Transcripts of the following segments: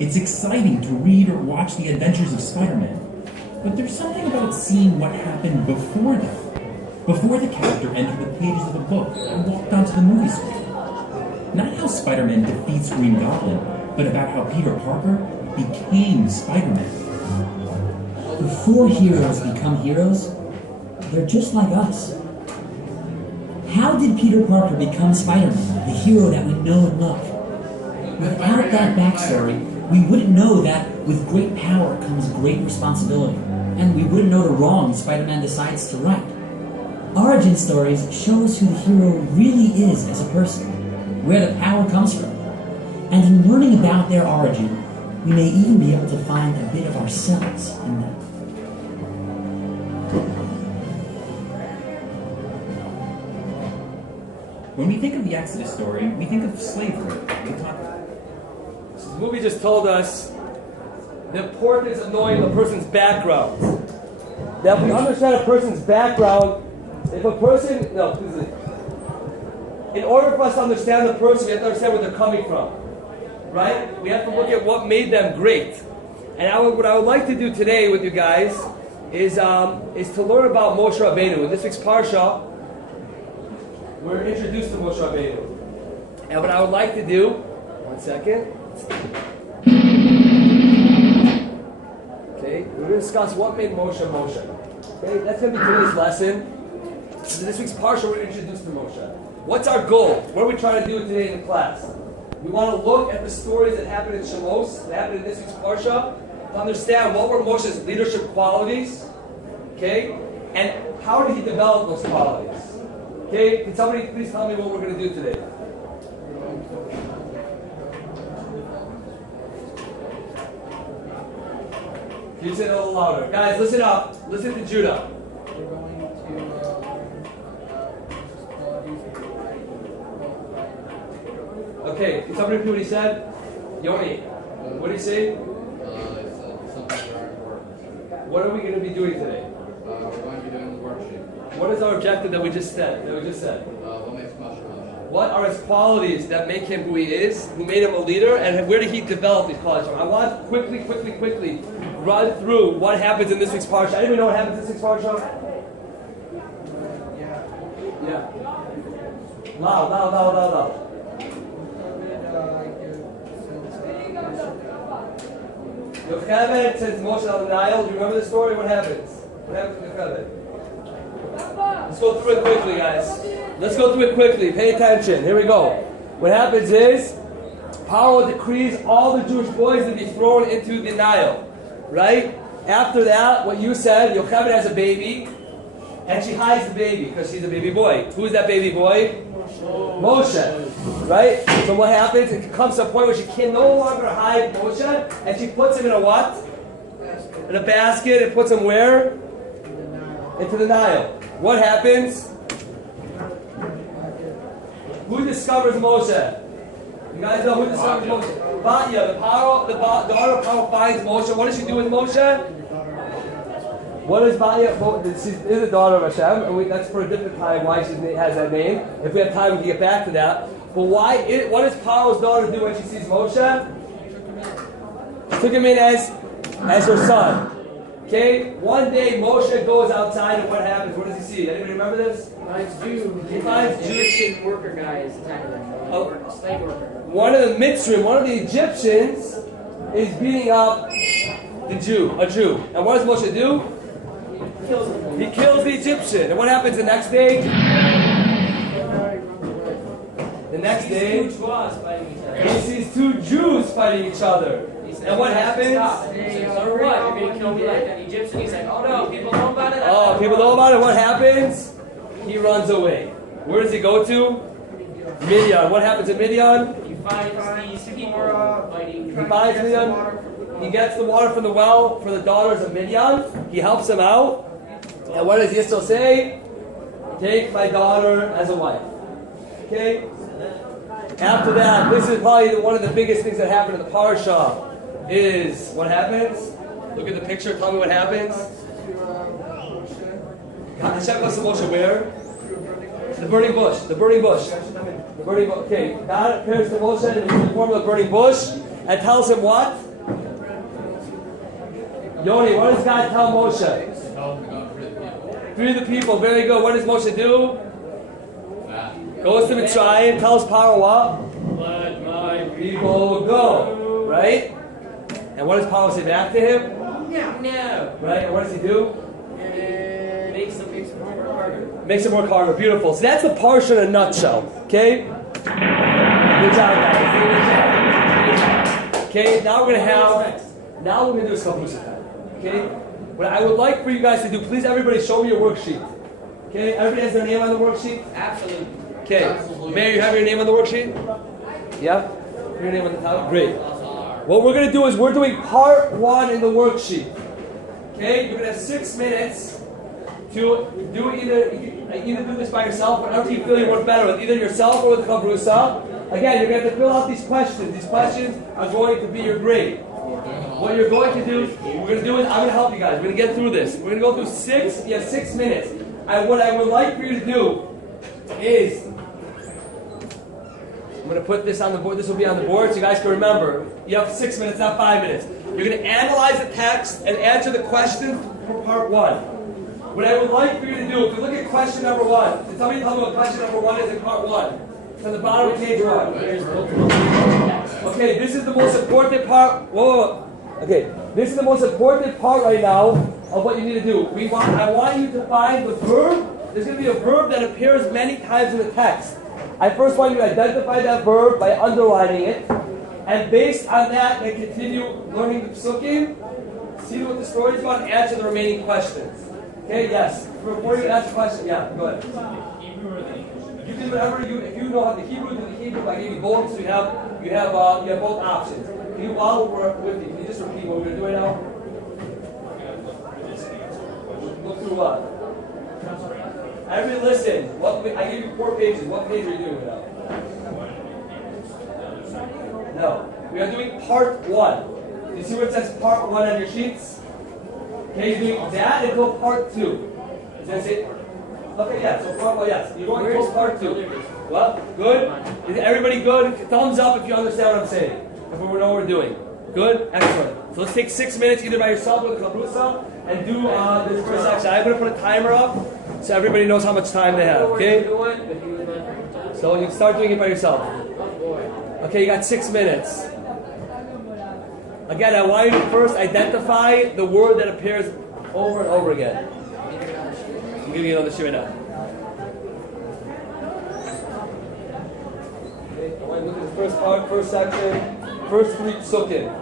It's exciting to read or watch the adventures of Spider-Man, but there's something about seeing what happened before them, before the character entered the pages of a book and walked onto the movie screen. Not how Spider-Man defeats Green Goblin, but about how Peter Parker became Spider-Man. Before heroes become heroes, they're just like us. How did Peter Parker become Spider-Man, the hero that we know and love? Without that backstory, we wouldn't know that with great power comes great responsibility, and we wouldn't know the wrong Spider-Man decides to right. Origin stories show us who the hero really is as a person, where the power comes from, and in learning about their origin, we may even be able to find a bit of ourselves in them. When we think of the Exodus story, we think of slavery. The movie just told us the importance of knowing a person's background. That if we understand a person's background, if a person, in order for us to understand the person, we have to understand where they're coming from. Right? We have to look at what made them great. And what I would like to do today with you guys is to learn about Moshe Rabbeinu. In this week's Parsha, we're introduced to Moshe Rabbeinu. And what I would like to do, one second. Okay, we're going to discuss what made Moshe Moshe. Okay, that's going to be today's lesson. In this week's Parsha, we're introduced to Moshe. What's our goal? What are we trying to do today in the class? We want to look at the stories that happened in Shemos, that happened in this week's Parsha, to understand what were Moshe's leadership qualities, okay, and how did he develop those qualities. Okay, can somebody please tell me what we're going to do today? Can you say it a little louder? Guys, listen up. Listen to Judah. We're going to Okay, can somebody repeat what he said? Yoni, what did he say? something regarding work. What are we going to be doing today? We're going to be doing the worksheet. What is our objective that we just said? What makes Moshe Moshe? What are his qualities that make him who he is, who made him a leader, and where did he develop these qualities from? I want to quickly run through what happens in this week's Parsha. Anybody know what happens in this week's Parsha? Yeah. Loud. Yocheved sends Moshe on the Nile. Do you remember the story? What happens? What happens with Yocheved? Let's go through it quickly, guys. Let's go through it quickly. Pay attention. Here we go. What happens is, Paro decrees all the Jewish boys to be thrown into the Nile. Right? After that, what you said, Yocheved has a baby, and she hides the baby because she's a baby boy. Who is that baby boy? Moshe. Right? So what happens? It comes to a point where she can no longer hide Moshe, and she puts him in a what? In a basket, and puts him where? Into the Nile. What happens? Who discovers Moshe? You guys know who discovers Moshe? Batya, the daughter of Paro finds Moshe. What does she do with Moshe? What is Batya? She is the daughter of Hashem, and that's for a different time why she has that name. If we have time, we can get back to that. But what does Paro's daughter do when she sees Moshe? She took him in as her son. Okay? One day Moshe goes outside, and what happens? What does he see? Anybody remember this? He finds Egyptian worker guys attacking them. Slave worker. One of the Mitzrim, one of the Egyptians, is beating up a Jew. And what does Moshe do? He kills the Egyptian. And what happens the next day? The next day, he sees two Jews fighting each other. And what happens? So what? You're going to kill me like an Egyptian? He's like, oh no, people know about it. Oh, people know about it. What happens? He runs away. Where does he go to? Midian. What happens in Midian? He finds these people fighting. He finds Midian. He gets the water from the well for the daughters of Midian. He helps them out. And what does Yisro say? Take my daughter as a wife. Okay? After that, this is probably one of the biggest things that happened in the Parsha. Is what happens? Look at the picture. Tell me what happens. Hashem goes to Moshe where? The burning bush. Okay. God appears to Moshe in the form of a burning bush and tells him what? Yoni, what does God tell Moshe? Tell them to go free the people. Free the people. Very good. What does Moshe do? That. Goes to Mitzrayim, tells Paro what? Let my People go. Right? And what does Paro say back to him? No. Right? And what does he do? Makes them harder. Makes it more cargo. Beautiful. So that's the parsha in a nutshell. Okay? Good job, guys. Good job. Okay, now we're going to do a Skavusa. Okay? What I would like for you guys to do, please everybody show me your worksheet. Okay? Everybody has their name on the worksheet? Absolutely. Okay. Mayor, you have your name on the worksheet? Yeah? Your name on the top? Great. What we're going to do is we're doing part 1 in the worksheet. Okay? You're going to have 6 minutes to do either do this by yourself, whatever you feel you work better with, either yourself or with the Chavrusa. Again, you're going to have to fill out these questions. These questions are going to be your grade. What you're going to do, we're going to do is, I'm going to help you guys. We're going to get through this. We're going to go through 6 minutes. What I would like for you to do is, I'm going to put this on the board. This will be on the board so you guys can remember. You have 6 minutes, not 5 minutes. You're going to analyze the text and answer the questions for part 1. What I would like for you to do, if you look at question number 1, can somebody tell me what question number 1 is in part 1? It's on the bottom of page 1. Okay, this is the most important part. Whoa. Okay, this is the most important part right now of what you need to do. I want you to find the verb. There's going to be a verb that appears many times in the text. I first want you to identify that verb by underlining it. And based on that, then continue learning the psukim, see what the story is about, and answer the remaining questions. Okay, yes. Before you ask a question, yeah, go ahead. You do whatever if you know how the Hebrew, do the Hebrew. I gave you both, so you have both options. Can you, while we're with you, can you just repeat what we're going to do right now? Look through what? Everybody listen. I gave you 4 pages. What page are you doing right now? No. We are doing part 1. Do you see where it says part 1 on your sheets? Okay, you're doing that until part 2. That's it. Okay, yeah, so part 1, yes. You're going to part 2. What? Good? Is everybody good? Thumbs up if you understand what I'm saying. If we know what we're doing. Good? Excellent. So let's take 6 minutes either by yourself or with the Chavrusa and do this first section. I'm going to put a timer up so everybody knows how much time they have. Okay? So you can start doing it by yourself. Okay, you got 6 minutes. Again, I want you to first identify the word that appears over and over again. I'm giving you another sheet right now. Okay, I want you to look at the first part, first section, first 3 psukim.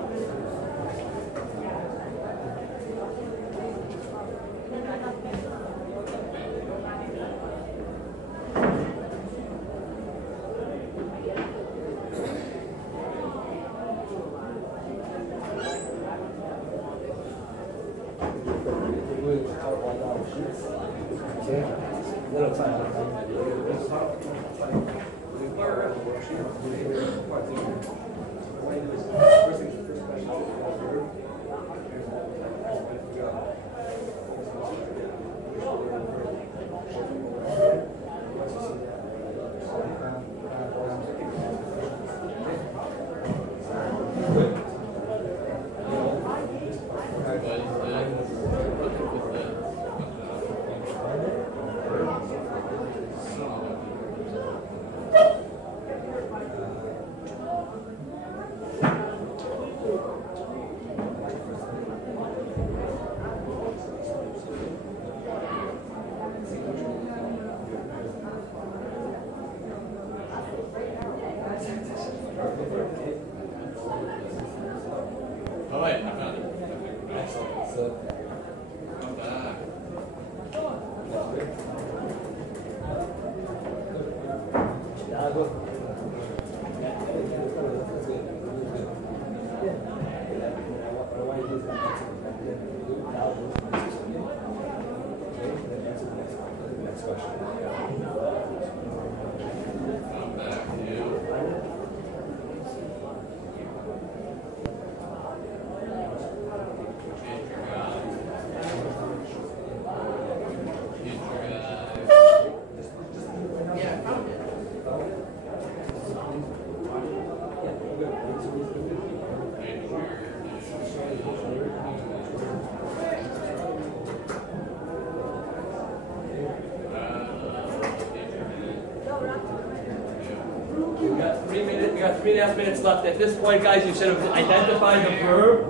3.5 minutes left. At this point, guys, you should have identified the verb,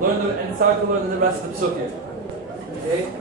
and start to learn the rest of the psukim. Okay?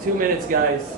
Two minutes, guys.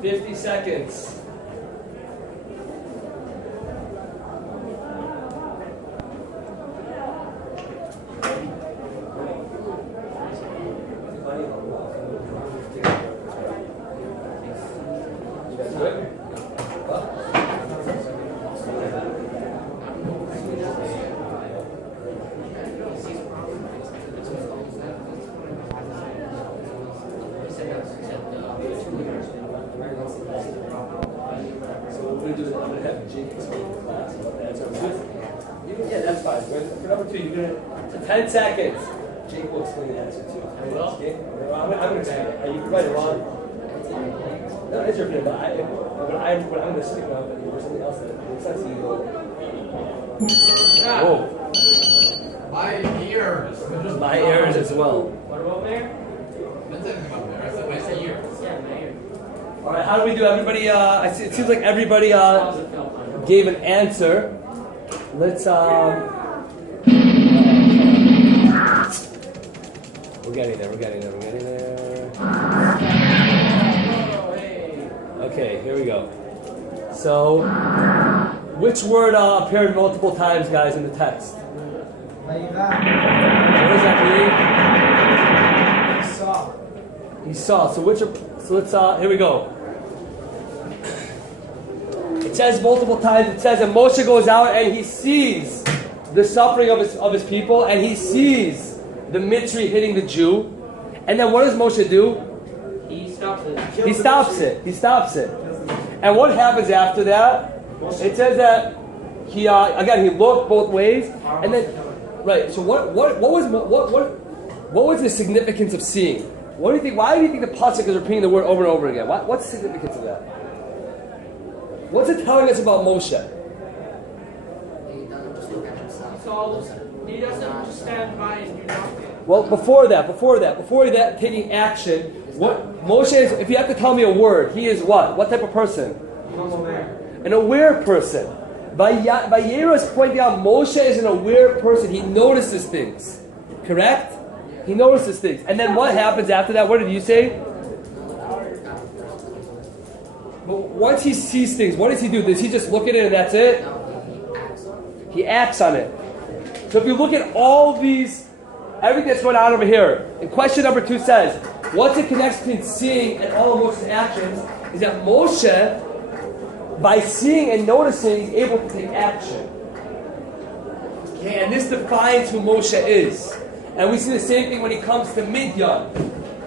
$50 seconds. Yeah, that's fine. For number 2, you're gonna 10 seconds. Jake will explain the answer too. Okay? I'm gonna explain it. Are you right or wrong? No, it's your opinion, but I'm gonna stick with it. There's something else that makes sense to you. Whoa. My ears. My ears as well. What about Mayor? That's anything about there. I said ears. Yeah, Mayor. All right, how do we do? Everybody, it seems like everybody gave an answer. Let's we're getting there. Okay, here we go. So, which word appeared multiple times, guys, in the text? What does that mean? He saw. So let's here we go. It says multiple times. It says that Moshe goes out and he sees the suffering of his people, and he sees the Mitzri hitting the Jew. And then what does Moshe do? He stops it. He stops it. And what happens after that? It says that he looked both ways, and then right. So what was the significance of seeing? What do you think? Why do you think the pasuk is repeating the word over and over again? What's the significance of that? What's it telling us about Moshe? He doesn't just look at himself. So he doesn't just stand by and do nothing. Well, before that, taking action, What Moshe is? If you have to tell me a word, he is what? What type of person? An aware person. Vayera is pointing out Moshe is an aware person. He notices things. Correct? He notices things. And then what happens after that? What did you say? But once he sees things, what does he do? Does he just look at it and that's it? He acts on it. So if you look at all these, everything that's going on over here, and question number 2 says, what's the connection between seeing and all of Moshe's actions? Is that Moshe, by seeing and noticing, is able to take action. Okay, and this defines who Moshe is. And we see the same thing when he comes to Midian.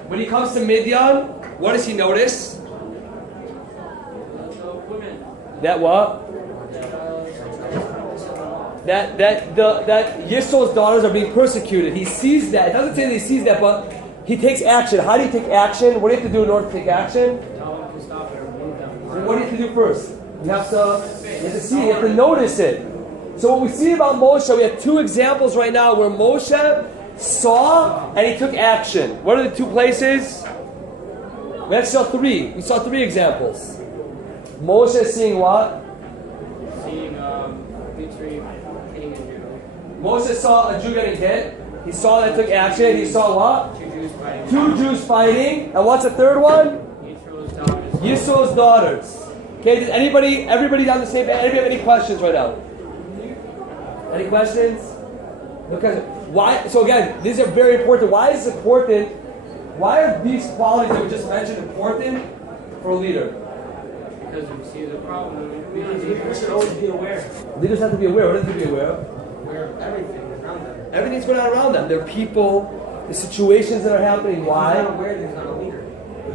When he comes to Midian, what does he notice? That what? That Yisro's daughters are being persecuted. He sees that. It doesn't say that he sees that, but he takes action. How do you take action? What do you have to do in order to take action? What do you have to do first? You have to see it. You have to notice it. So what we see about Moshe, we have 2 examples right now where Moshe saw and he took action. What are the 2 places? We actually saw 3. We saw 3 examples. Moshe is seeing what? Seeing Mitzri hitting a Jew. Moshe saw a Jew getting hit. He saw that took action. He saw what? 2 Jews fighting. 2 Jews fighting. And what's the third one? Yisro's daughters. Yisro's daughters. Okay, does everybody on the same page? Anybody have any questions right now? Any questions? Because why? So again, these are very important. Why is it important? Why are these qualities that we just mentioned important for a leader? Because we see the problem. Leaders should always be aware. Leaders have to be aware. What do they have to be aware of? Aware of everything around them. Everything's going on around them. Their people, the situations that are happening. Why? If he's not aware, then he's not a leader.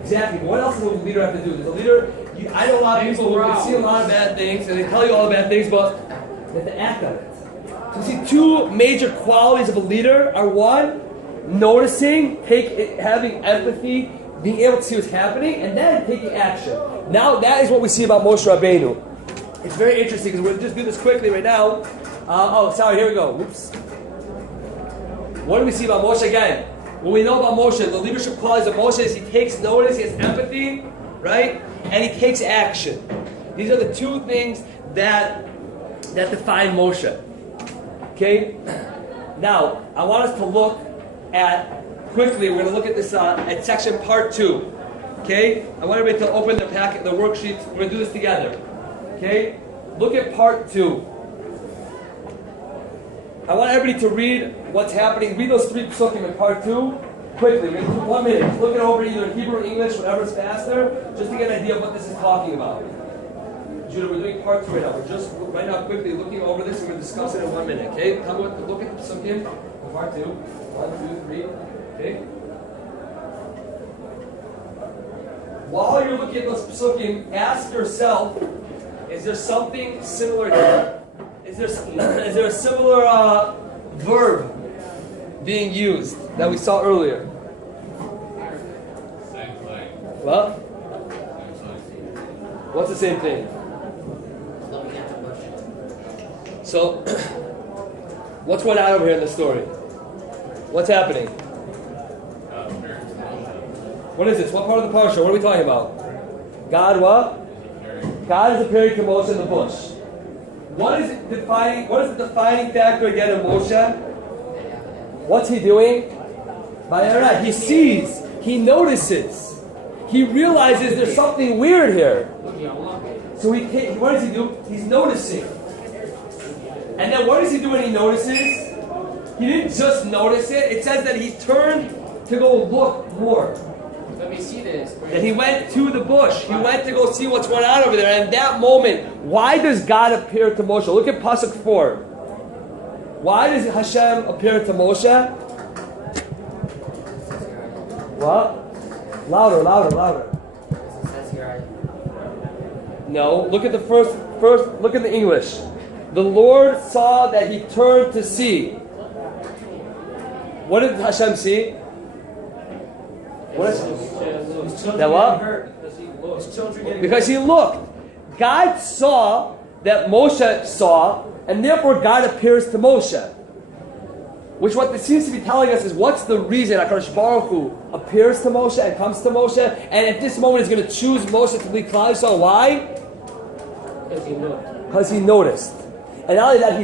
Exactly. But what else does a leader have to do? Does a leader? I know a lot of people who can see a lot of bad things, and they tell you all the bad things, but they have to act on it. So you see, 2 major qualities of a leader are 1, noticing, having empathy, being able to see what's happening, and then taking action. Now that is what we see about Moshe Rabbeinu. It's very interesting because we're going to just do this quickly right now. Here we go. Whoops. What do we see about Moshe again? What we know about Moshe, the leadership qualities of Moshe is he takes notice, he has empathy, right? And he takes action. These are the 2 things that define Moshe. Okay? Now, I want us to look at, quickly, we're going to look at this at section part 2. Okay? I want everybody to open the packet, the worksheets. We're going to do this together. Okay? Look at part 2. I want everybody to read what's happening. Read those 3 psukim in part 2 quickly. We're going to do 1 minute. Just look it over either Hebrew or English, whatever's faster, just to get an idea of what this is talking about. Judah, we're doing part 2 right now. We're just right now quickly looking over this and we're discussing it in 1 minute. Okay? Come with, look at the psukim. Part 2. 1, 2, 3. Okay? While you're looking at those psukim, ask yourself, is there something similar here? Is there a similar verb being used that we saw earlier? Same thing. What? Same thing. What's the same thing? Looking at the bush. So, what's going on over here in the story? What's happening? What is this? What part of the parsha? What are we talking about? God what? God is appearing to Moshe in the bush. What is the defining factor again of Moshe? What's he doing? He sees. He notices. He realizes there's something weird here. So what does he do? He's noticing. And then what does he do when he notices? He didn't just notice it. It says that he turned to go look more. Let me see this. And he went to the bush. He went to go see what's going on over there. And in that moment, why does God appear to Moshe? Look at Pasuk 4. Why does Hashem appear to Moshe? What? Louder. It says here, No. Look at the first. Look at the English. The Lord saw that he turned to see. What did Hashem see? What is that? What? Because he looked. God saw that Moshe saw, and therefore God appears to Moshe. Which what this seems to be telling us is what's the reason HaKadosh Baruch Hu appears to Moshe and comes to Moshe, and at this moment is going to choose Moshe to lead Klal Yisrael. Why? Because he noticed. And not only that,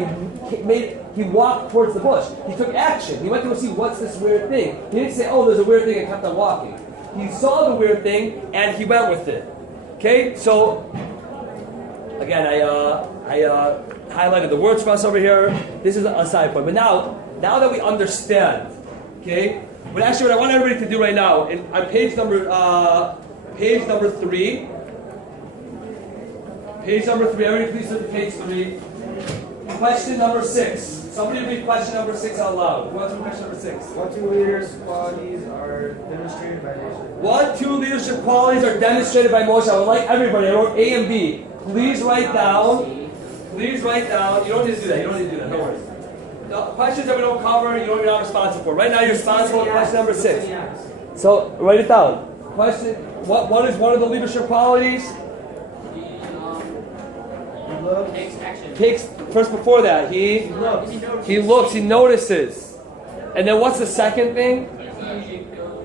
he walked towards the bush. He took action. He went to go see what's this weird thing. He didn't say, oh, there's a weird thing, and kept on walking. He saw the weird thing, and he went with it. Okay? So, again, I highlighted the words for us over here. This is a side point. But now that we understand, okay, what I want everybody to do right now, on page number 3, everybody please look at page 3. Question number 6. Somebody read question number 6 out loud. Who wants to read question number 6? What two leaders' qualities are demonstrated by Moshe? What two leadership qualities are demonstrated by Moshe? I would like everybody, I wrote A and B. Please write down. Please write down. You don't need to do that. Don't worry. The questions that we don't cover, you're not responsible for. Right now, you're responsible for question number 6. So write it down. Question: What is one of the leadership qualities? Takes action. First before that, he looks, he notices. And then what's the second thing?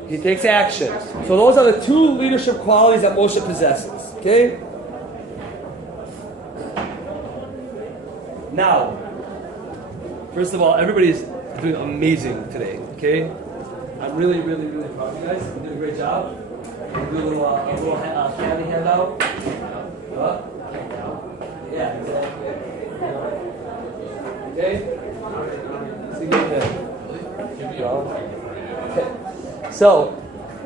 He takes action. So those are the two leadership qualities that Moshe possesses. Okay? Now, first of all, everybody's doing amazing today. Okay? I'm really, really, really proud of you guys. You're doing a great job. Do a little candy handout. What? Yeah, exactly. Okay? See you okay. So,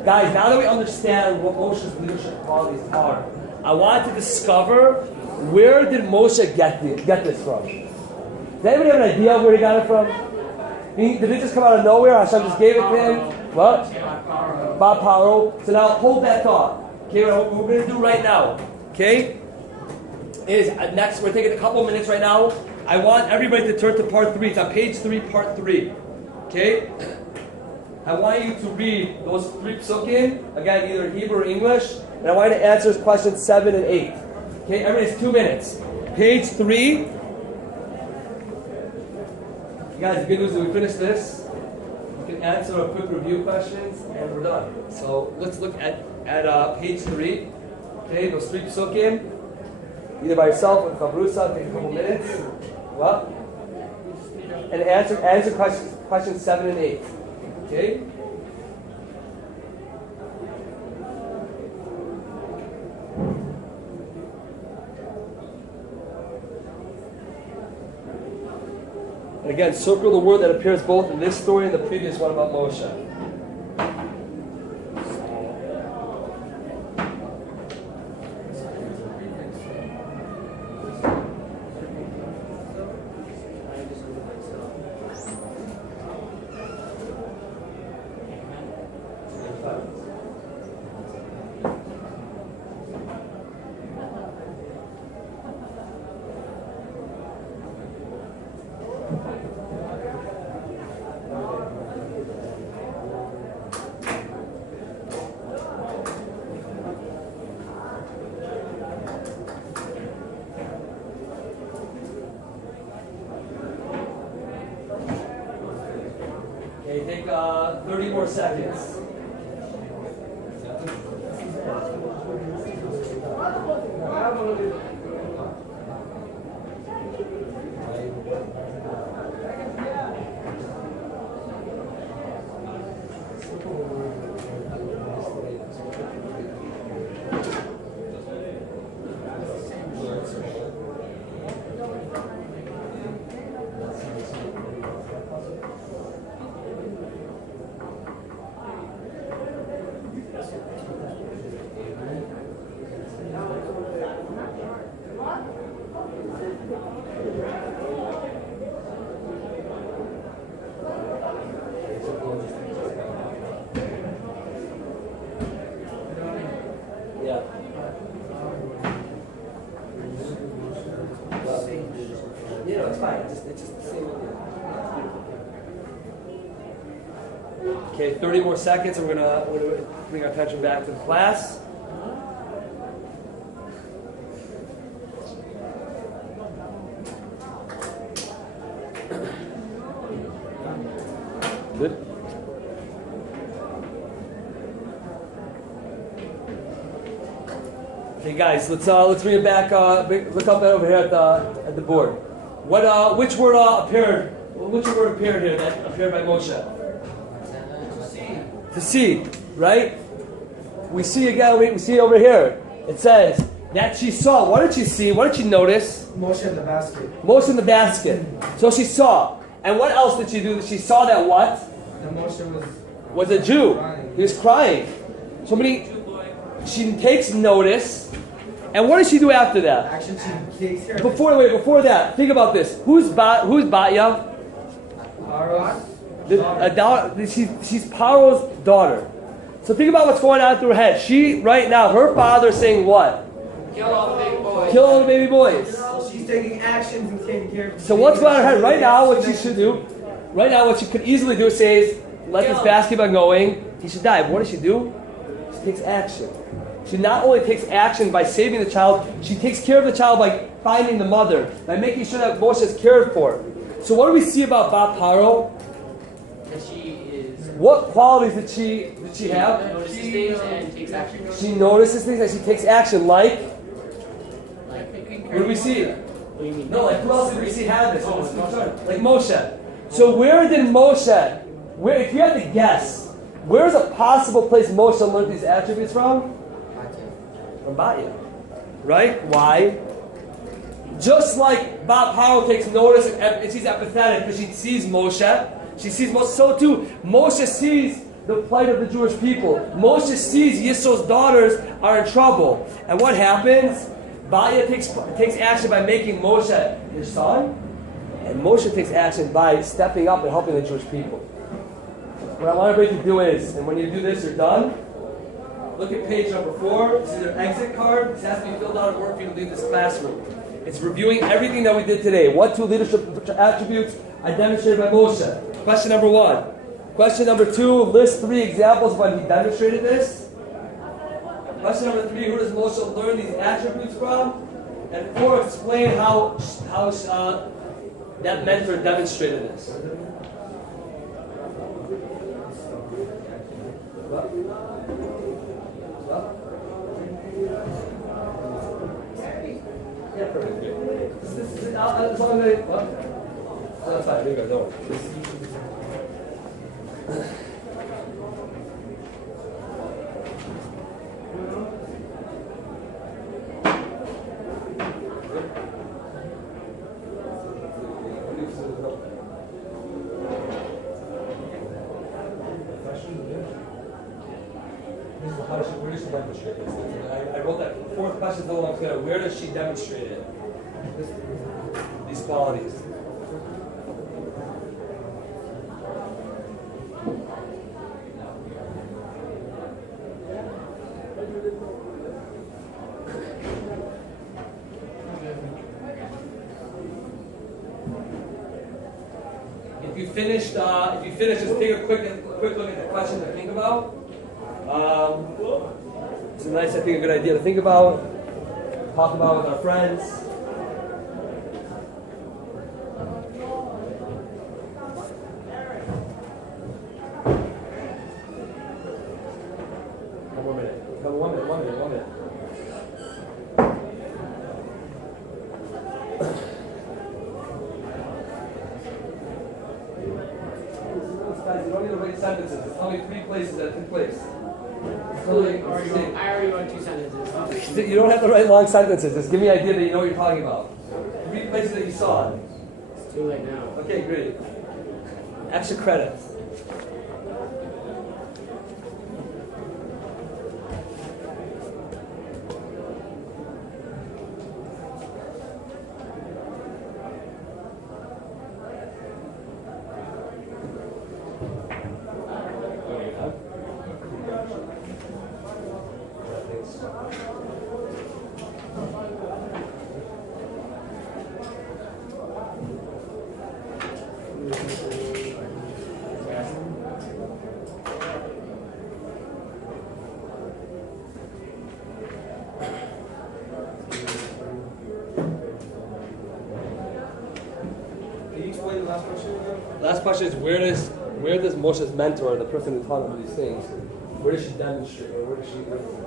guys, now that we understand what Moshe's leadership qualities are, I want to discover where did Moshe get this from? Does anybody have an idea of where he got it from? Did it just come out of nowhere? Hashem just gave it to him? What? Bob Paro. So now hold that thought. Okay, what we're going to do right now, okay, is next, we're taking a couple minutes right now. I want everybody to turn to part 3. It's on page 3, part 3. Okay? I want you to read those 3 psukim, again, either in Hebrew or English, and I want you to answer questions 7 and 8. Okay, everybody has 2 minutes. Page 3. You guys, the good news is we finished this. You can answer a quick review questions, and we're done. So let's look at page 3. Okay, those 3 psukim. Either by yourself or with Chavrusa, take a couple minutes. What? And answer questions 7 and 8. Okay? And again, circle the word that appears both in this story and the previous one about Moshe. Okay, take 30 more seconds. Okay, 30 more seconds, and we're gonna bring our attention back to the class. Good. Okay, guys, let's bring it back. Look up over here at the board. Which word appeared? Which word appeared here that appeared by Moshe? To see, right? We see again. We see over here. It says that she saw. What did she see? What did she notice? Moshe in the basket. Moshe in the basket. So she saw. And what else did she do? She saw that what? The Moshe Was a Jew. crying. He was crying. She takes notice. And what does she do after that? Actually, she takes care of Before that, think about this. Who's Batya? She's Paro's daughter. So think about what's going on through her head. She, right now, her father's saying what? Kill all the big boys. Kill all the baby boys. So she's taking actions and taking care of. So what's going on in her head? Right now, what she should do, right now, what she could easily do is say, let this basket keep on going. He should die. But what does she do? She takes action. She not only takes action by saving the child, she takes care of the child by finding the mother, by making sure that Moshe is cared for. So what do we see about Bat Paro? That she is. What qualities did she have? Notices things and takes action. She notices things and she takes action. Like, Like, what do we see? what do you mean? No, like who else did we see have this? Like Moshe. So where did Moshe? If you had to guess, where's a possible place Moshe learned these attributes from? From Batya. Right? Why? Just like Bat Paro takes notice and she's empathetic because she sees Moshe. She sees Moshe. So too, Moshe sees the plight of the Jewish people. Moshe sees Yisro's daughters are in trouble. And what happens? Batya takes action by making Moshe his son. And Moshe takes action by stepping up and helping the Jewish people. What I want everybody to do is, and when you do this, you're done. Look at page number 4. This is your exit card. This has to be filled out at work for you to leave this classroom. It's reviewing everything that we did today. What 2 leadership attributes are demonstrated by Moshe? Question number 1. Question number 2, list 3 examples of when he demonstrated this. Question number 3, who does Moshe learn these attributes from? And 4, explain how that mentor demonstrated this. Yeah, perfect. As long as I... What? That's fine. Here you go. Don't worry. Where does she demonstrate this? I wrote that 4th question a little unclear. Where does she demonstrate it? These qualities. If you finished, just take a quick look at the question to think about. It's a nice, I think, a good idea to think about, talk about with our friends. One minute. Guys, you don't need to write sentences. There's only 3 places that took place. I already wrote 2 sentences. You don't have to write long sentences. Just give me an idea that you know what you're talking about. 3 places that you saw it. It's too late now. Okay, great. Extra credits. Last question is, where does where does Moshe's mentor, the person who taught him these things, where does she demonstrate, or where does she demonstrate?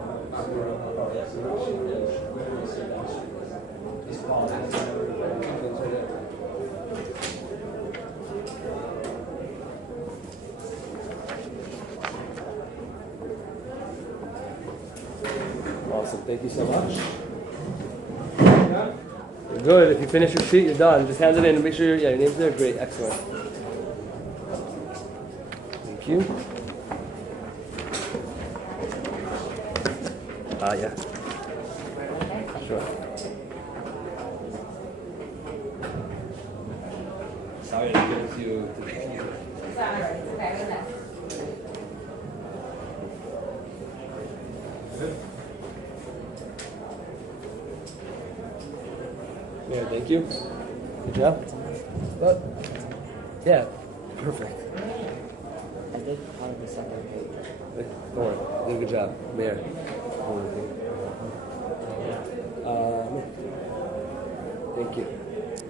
He's Paul. Awesome. Thank you so much. You're good. If you finish your sheet, you're done. Just hand it in and make sure your name's there. Great. Excellent. Thank you. Yeah. Sure. Sorry to give it to you. It's alright. It's okay. Relax. Yeah, thank you. Good job. What? Yeah, perfect. I did part of the second page. Don't worry. You did a good job. Mayor. Thank you.